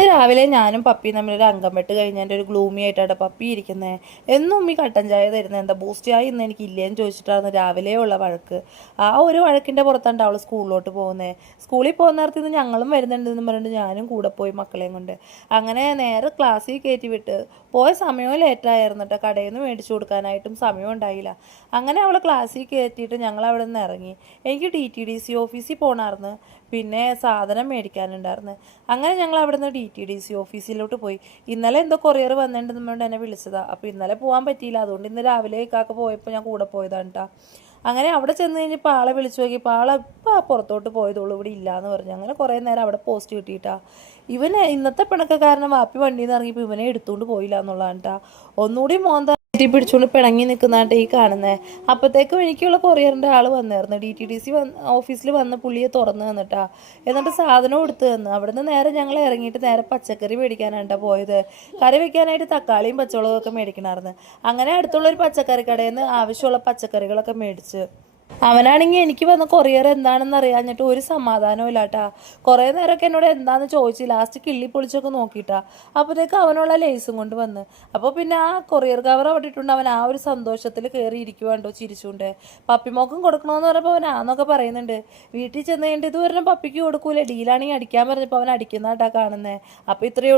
ഇന്ന് രാവിലെ ഞാനും പപ്പിയും തമ്മിലൊരു അംഗം വെട്ട് കഴിഞ്ഞതിൻ്റെ ഒരു ഗ്ലൂമി ആയിട്ടാണ് പപ്പി ഇരിക്കുന്നത്. എന്നും ഉമ്മി കട്ടൻ ചായ തരുന്നത്, എന്താ ബൂസ്റ്റ് ചായ ഇന്ന് എനിക്ക് ഇല്ലേന്ന് ചോദിച്ചിട്ടാണ് രാവിലെ ഉള്ള വഴക്ക്. ആ ഒരു വഴക്കിൻ്റെ പുറത്താണ് അവൾ സ്കൂളിലോട്ട് പോകുന്നത്. സ്കൂളിൽ പോകുന്ന നേരത്ത് ഇന്ന് ഞങ്ങളും വരുന്നുണ്ടെന്ന് പറഞ്ഞിട്ട് ഞാനും കൂടെ പോയി മക്കളെയും കൊണ്ട്. അങ്ങനെ നേരെ ക്ലാസ്സിൽ കയറ്റി വിട്ട് പോയ സമയവും ലേറ്റായിരുന്നു കേട്ടോ. കടയിൽ നിന്ന് മേടിച്ചു കൊടുക്കാനായിട്ടും സമയം ഉണ്ടായില്ല. അങ്ങനെ അവളെ ക്ലാസ്സിൽ കയറ്റിയിട്ട് ഞങ്ങൾ അവിടെ നിന്ന് ഇറങ്ങി. എനിക്ക് DTDC ഓഫീസിൽ പോകണമായിരുന്നു, പിന്നെ സാധനം മേടിക്കാനുണ്ടായിരുന്നു. അങ്ങനെ ഞങ്ങൾ അവിടെ നിന്ന് DTDC ഓഫീസിലോട്ട് പോയി. ഇന്നലെ എന്തോ കൊറിയർ വന്നിട്ടുണ്ടെന്നുകൊണ്ട് എന്നെ വിളിച്ചതാണ്. അപ്പോൾ ഇന്നലെ പോകാൻ പറ്റിയില്ല, അതുകൊണ്ട് ഇന്ന് രാവിലെ കാക്ക പോയപ്പോൾ ഞാൻ കൂടെ പോയതാണ് കേട്ടോ. അങ്ങനെ അവിടെ ചെന്ന് കഴിഞ്ഞപ്പോൾ ആളെ വിളിച്ചു നോക്കിയപ്പോൾ ആളെ ഇപ്പോൾ പുറത്തോട്ട് പോയതുള്ളൂ, ഇവിടെ ഇല്ലയെന്ന് പറഞ്ഞു. അങ്ങനെ കുറേ നേരം അവിടെ പോസ്റ്റ് കിട്ടിയിട്ടാ. ഇവന് ഇന്നത്തെ പിണക്കക്കാരനെ വാപ്പി വണ്ടിയിൽ നിന്ന് ഇറങ്ങിയപ്പോൾ ഇവനെ എടുത്തുകൊണ്ട് പോയില്ല എന്നുള്ളതാണ് കേട്ടോ. ഒന്നുകൂടി മോന്ത പിടിച്ചുകൊണ്ട് പിണങ്ങി നിൽക്കുന്നതായിട്ട് ഈ കാണുന്നത്. അപ്പോഴത്തേക്കും എനിക്കുള്ള കൊറിയറിൻ്റെ ആൾ വന്നായിരുന്നു. DTDC ഓഫീസിൽ വന്ന് പുള്ളിയെ തുറന്ന് തന്നിട്ടാ. എന്നിട്ട് സാധനം എടുത്ത് തന്നു. അവിടെ നിന്ന് നേരെ ഞങ്ങൾ ഇറങ്ങിയിട്ട് നേരെ പച്ചക്കറി മേടിക്കാനായിട്ടാ പോയത്. കറി വെക്കാനായിട്ട് തക്കാളിയും പച്ചമുളകും ഒക്കെ മേടിക്കണമായിരുന്നു. അങ്ങനെ അടുത്തുള്ളൊരു പച്ചക്കറി കടയിൽ നിന്ന് ആവശ്യമുള്ള പച്ചക്കറികളൊക്കെ മേടിച്ച്. അവനാണെങ്കിൽ എനിക്ക് വന്ന കൊറിയർ എന്താണെന്ന് അറിയാഞ്ഞിട്ട് ഒരു സമാധാനവും ഇല്ലാട്ടാ. കുറേ നേരമൊക്കെ എന്നോട് എന്താണെന്ന് ചോദിച്ചു. ലാസ്റ്റ് കിള്ളി പൊളിച്ചൊക്കെ നോക്കിയിട്ടാ. അപ്പോഴത്തേക്ക് അവനുള്ള ലേസും കൊണ്ട് വന്ന്. അപ്പോൾ പിന്നെ ആ കൊറിയർ കവർ അവിടെ ഇട്ടുണ്ട്. അവൻ ആ ഒരു സന്തോഷത്തിൽ കയറി ഇരിക്കുവാണ്ടോ ചിരിച്ചുകൊണ്ട്. പപ്പിമോക്കും കൊടുക്കണമെന്ന് പറഞ്ഞപ്പോൾ അവൻ ആന്നൊക്കെ പറയുന്നുണ്ട്. വീട്ടിൽ ചെന്ന് കഴിഞ്ഞിട്ട് ഇത് പറഞ്ഞാൽ പപ്പിക്ക് കൊടുക്കൂലേ, ഡീലാണെങ്കിൽ അടിക്കാൻ പറഞ്ഞപ്പോൾ അവൻ അടിക്കുന്നതായിട്ടാ കാണുന്നത്. അപ്പോൾ ഇത്രയേ